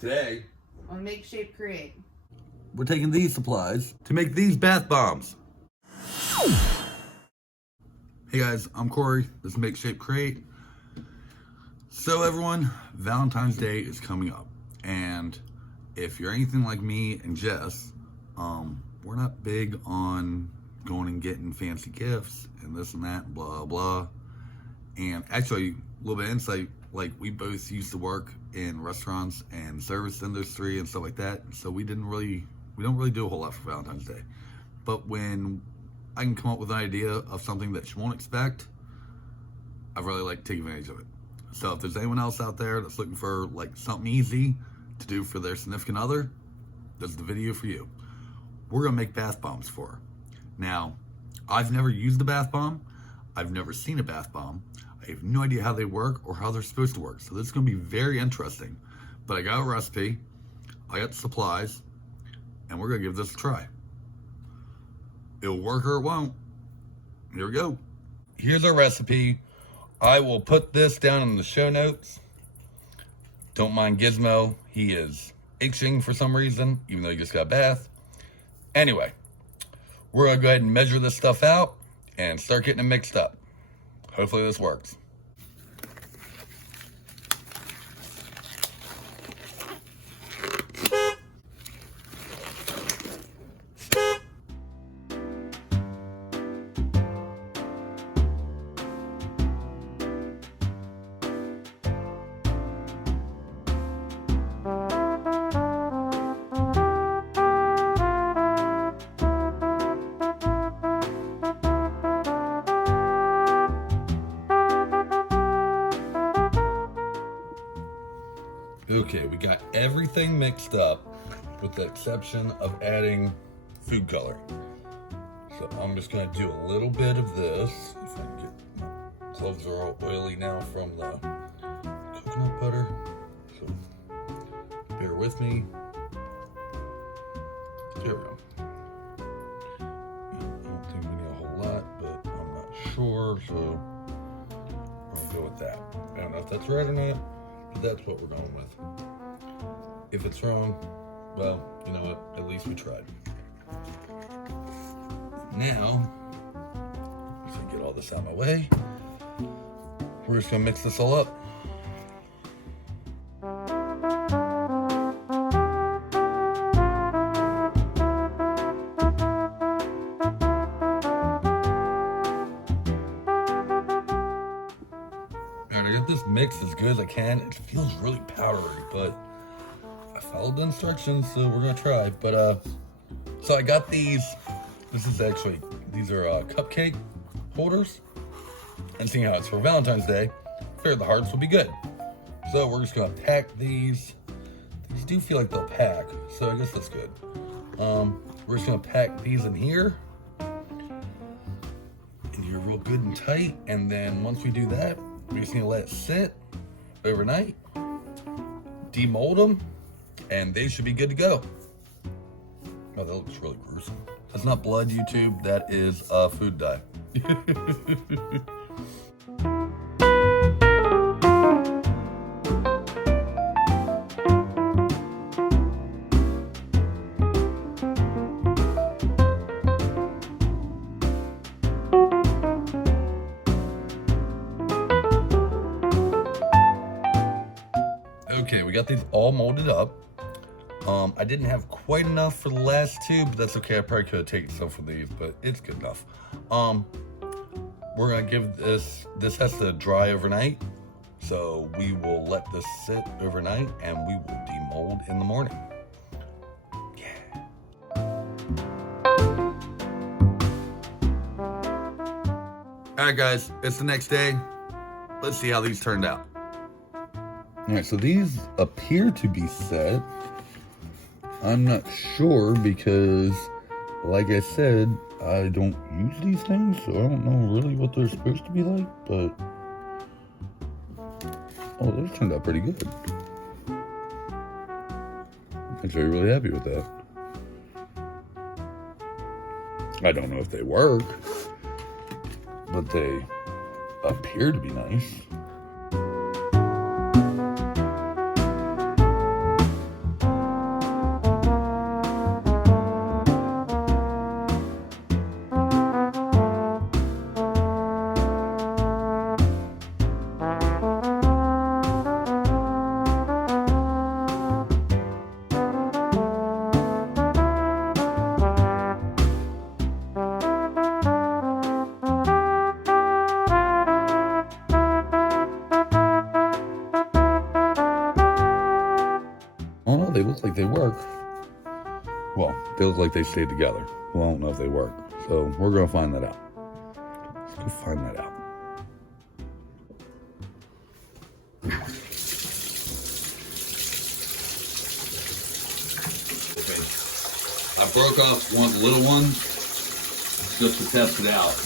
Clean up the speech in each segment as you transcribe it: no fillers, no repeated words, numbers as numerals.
Today, on Make, Shape, Create. we're taking these supplies to make these bath bombs. Hey guys, I'm Cory. This is Make, Shape, Create. So everyone, Valentine's Day is coming up. And if you're anything like me and Jess, we're not big on going and getting fancy gifts and this and that, blah, blah. And actually, a little bit of insight, like we both used to work in restaurants and service industry and stuff like that. So we don't really do a whole lot for Valentine's Day. But when I can come up with an idea of something that you won't expect, I really like to take advantage of it. So if there's anyone else out there that's looking for like something easy to do for their significant other, this is the video for you. We're gonna make bath bombs for her. Now, I've never used a bath bomb. I've never seen a bath bomb. I have no idea how they work or how they're supposed to work. So this is gonna be very interesting. But I got a recipe, I got the supplies, and we're gonna give this a try. It'll work or it won't. Here we go. Here's our recipe. I will put this down in the show notes. Don't mind Gizmo. He is itching for some reason, even though he just got a bath. Anyway, we're gonna go ahead and measure this stuff out and start getting it mixed up. Hopefully this works. Okay, we got everything mixed up with the exception of adding food color. So I'm just gonna do a little bit of this. If I can get, my clothes are all oily now from the coconut butter. So bear with me. There we go. I don't think we need a whole lot, but I'm not sure, so we're gonna go with that. I don't know if that's right or not. That's what we're going with. If it's wrong, well, you know what? At least we tried. Now, to get all this out of my way, we're just gonna mix this all up. I got this mixed as good as I can. It feels really powdery, but I followed the instructions, so we're gonna try. But so I got these. These are cupcake holders. And seeing how it's for Valentine's Day, I figured the hearts will be good. So we're just gonna pack these. These do feel like they'll pack, so I guess that's good. We're just gonna pack these in here. And you're real good and tight. And then once we do that, we just need to let it sit overnight, demold them, and they should be good to go. Oh, that looks really gruesome. That's not blood, YouTube. That is food dye. Okay, we got these all molded up. I didn't have quite enough for the last two, but that's okay. I probably could have taken some for these, but it's good enough. We're gonna give this has to dry overnight. So we will let this sit overnight and we will demold in the morning. Yeah. All right, guys, it's the next day. Let's see how these turned out. All right, so these appear to be set. I'm not sure because, like I said, I don't use these things, so I don't know really what they're supposed to be like, but oh, those turned out pretty good. I'm actually really happy with that. I don't know if they work, but they appear to be nice. Oh no, they look like they work. Well, they look like they stayed together. Well, I don't know if they work. So we're gonna find that out. Let's go find that out. Okay. I broke off one of the little ones just to test it out.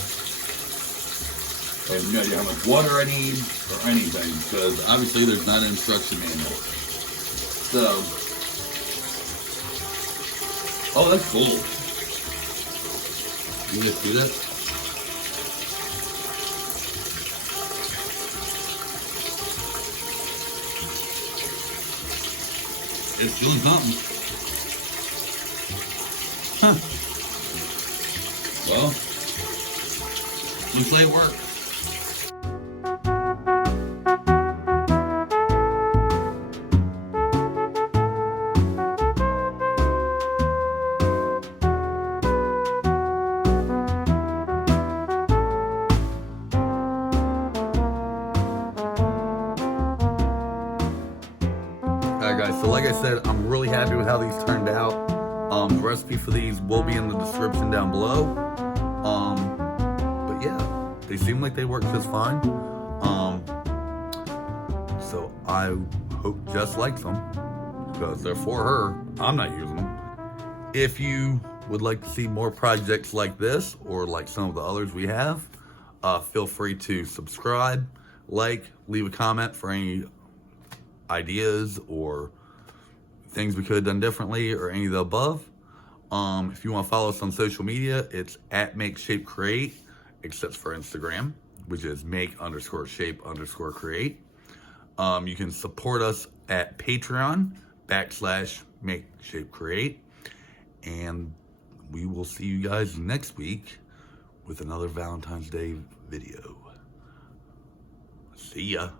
I have no idea how much water I need or anything, because obviously there's not an instruction manual. So, oh, that's cool. You just do that? It's doing something. Huh. Well, looks like it worked. Alright guys, so like I said, I'm really happy with how these turned out. The recipe for these will be in the description down below. But yeah, they seem like they work just fine. So I hope Jess likes them, because they're for her. I'm not using them. If you would like to see more projects like this, or like some of the others we have, feel free to subscribe, like, leave a comment for any ideas or things we could have done differently, or any of the above. If you want to follow us on social media, it's at @MakeShapeCreate, except for Instagram, which is make_shape_create. You can support us at Patreon /MakeShapeCreate, and we will see you guys next week with another Valentine's Day video. See ya.